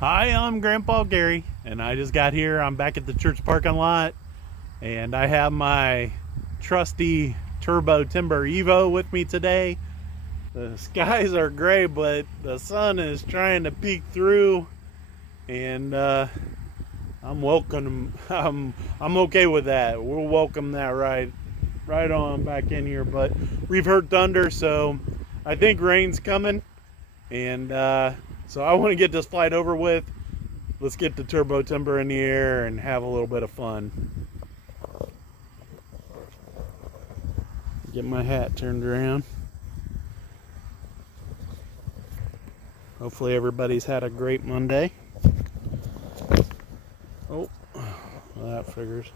Hi, I'm Grandpa Gary, and I just got here. I'm back at the church parking lot, and I have my trusty Turbo Timber Evo with me today. The skies are gray, but the sun is trying to peek through, and I'm welcome. I'm okay with that. We'll welcome that right on back in here. But we've heard thunder, so I think rain's coming, and so I want to get this flight over with. Let's get the turbo timber in the air and have a little bit of fun. Get my hat turned around. Hopefully everybody's had a great Monday. Oh, well, that figures.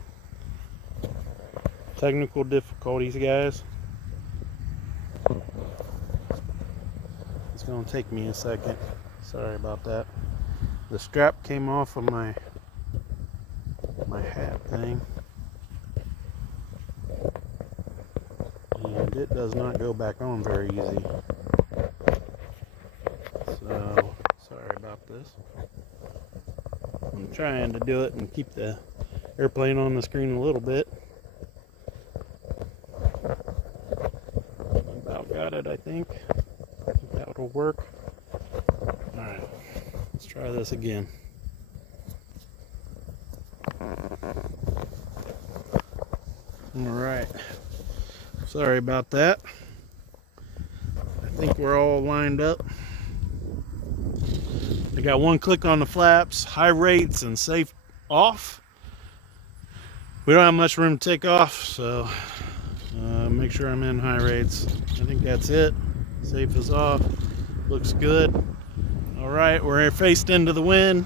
Technical difficulties, guys. It's gonna take me a second. Sorry about that. The strap came off of my hat thing, and it does not go back on very easy. So sorry about this. I'm trying to do it and keep the airplane on the screen a little bit. About got it, I think. That'll work. All right, let's try this again. Alright, sorry about that. I think we're all lined up. I got one click on the flaps, high rates and safe off. We don't have much room to take off, so make sure I'm in high rates. I think that's it. Safe is off. Looks good. Alright, we're faced into the wind.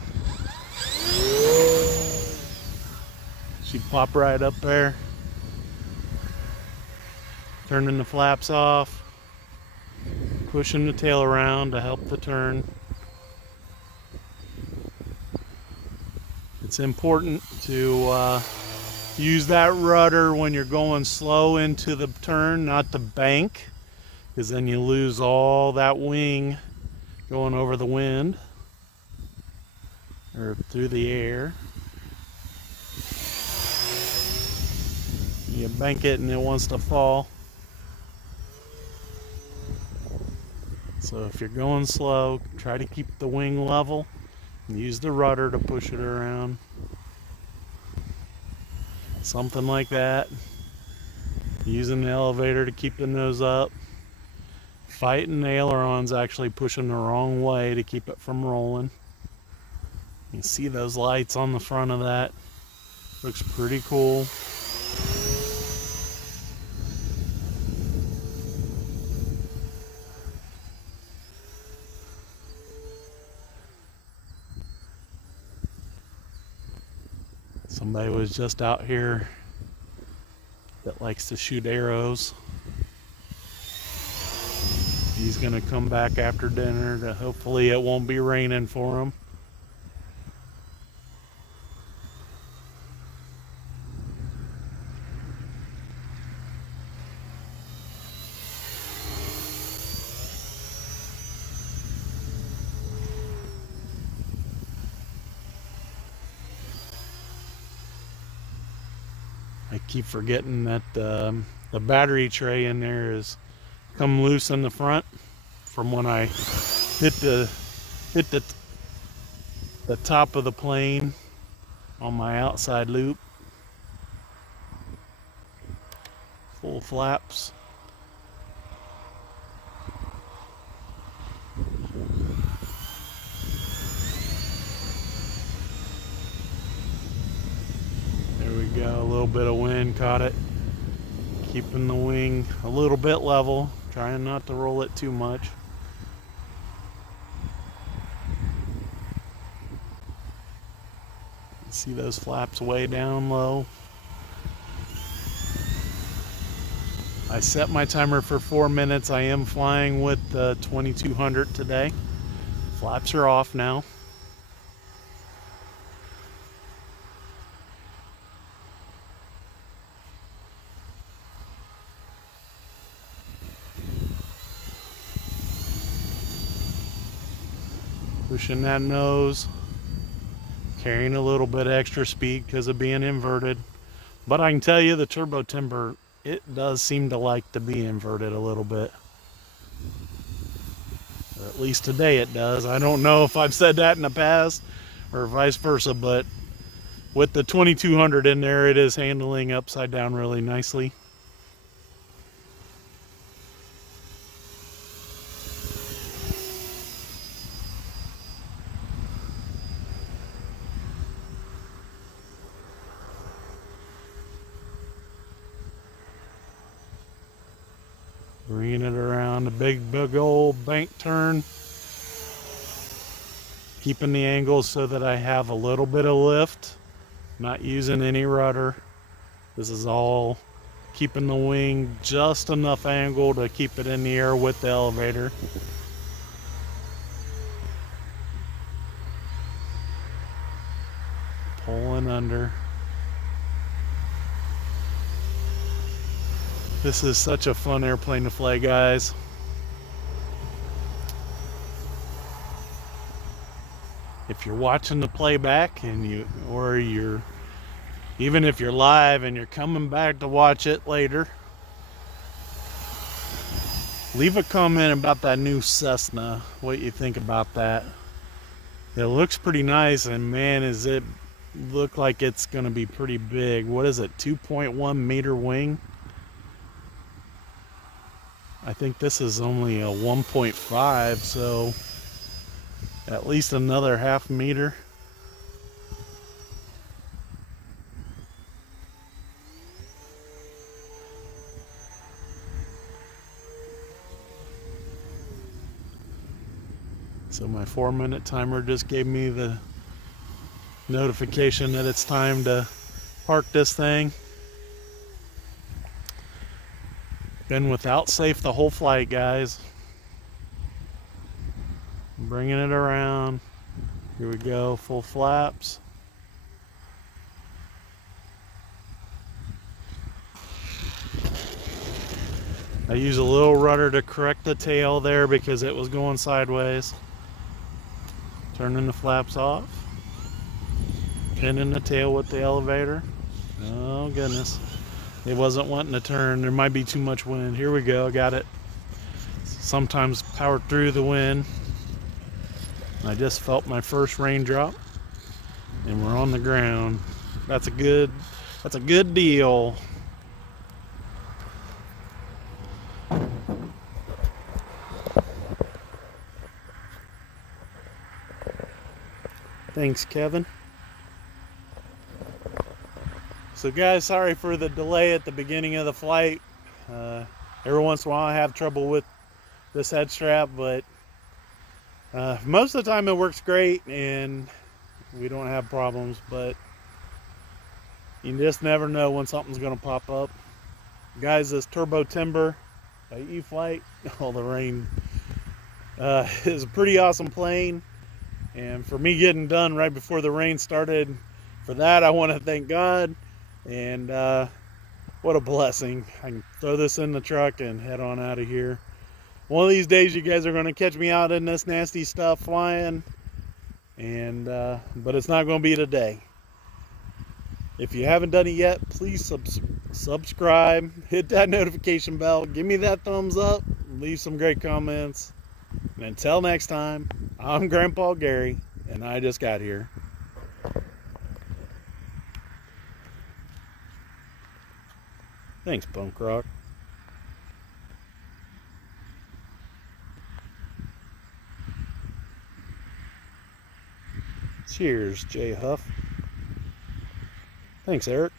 She'd pop right up there. Turning the flaps off, pushing the tail around to help the turn. It's important to use that rudder when you're going slow into the turn, not to bank, because then you lose all that wing going over the wind or through the air. You bank it and it wants to fall. So if you're going slow, try to keep the wing level and use the rudder to push it around. Something like that. Using the elevator to keep the nose up. Fighting the ailerons actually pushing the wrong way to keep it from rolling. You can see those lights on the front of that. Looks pretty cool. Somebody was just out here that likes to shoot arrows. He's gonna come back after dinner to hopefully it won't be raining for him. I keep forgetting that the battery tray in there is come loose in the front from when I hit the top of the plane on my outside loop. Full flaps. There we go, a little bit of wind caught it. Keeping the wing a little bit level, trying not to roll it too much. See those flaps way down low. I set my timer for 4 minutes. I am flying with the 2200 today. Flaps are off now. Pushing that nose, carrying a little bit extra speed because of being inverted. But I can tell you the Turbo Timber, it does seem to like to be inverted a little bit. Or at least today it does. I don't know if I've said that in the past or vice versa, but with the 2200 in there, it is handling upside down really nicely. Bringing it around a big old bank turn. Keeping the angle so that I have a little bit of lift. Not using any rudder. This is all keeping the wing just enough angle to keep it in the air with the elevator. Pulling under. This is such a fun airplane to fly, guys. If you're watching the playback and even if you're live and you're coming back to watch it later, leave a comment about that new Cessna, what you think about that. It looks pretty nice, and man, does it look like it's going to be pretty big. What is it, 2.1 meter wing? I think this is only a 1.5, so at least another half meter. So my 4-minute timer just gave me the notification that it's time to park this thing. Been without safe the whole flight, guys. Bringing it around. Here we go, full flaps. I use a little rudder to correct the tail there because it was going sideways. Turning the flaps off. Pinning the tail with the elevator. Oh goodness. It wasn't wanting to turn. There might be too much wind. Here we go, got it. Sometimes power through the wind. I just felt my first raindrop. And we're on the ground. That's a good deal. Thanks, Kevin. So guys, sorry for the delay at the beginning of the flight. Every once in a while I have trouble with this head strap, but most of the time it works great and we don't have problems, but you just never know when something's going to pop up. Guys, this Turbo Timber by E-flite, all the rain, is a pretty awesome plane. And for me getting done right before the rain started, for that I want to thank God. And what a blessing. I can throw this in the truck and head on out of here. One of these days you guys are going to catch me out in this nasty stuff flying, and but it's not going to be today. If you haven't done it yet, please subscribe, hit that notification bell, give me that thumbs up, leave some great comments. And until next time, I'm Grandpa Gary, and I just got here. Thanks, Punk Rock. Cheers, J Huff. Thanks, Eric.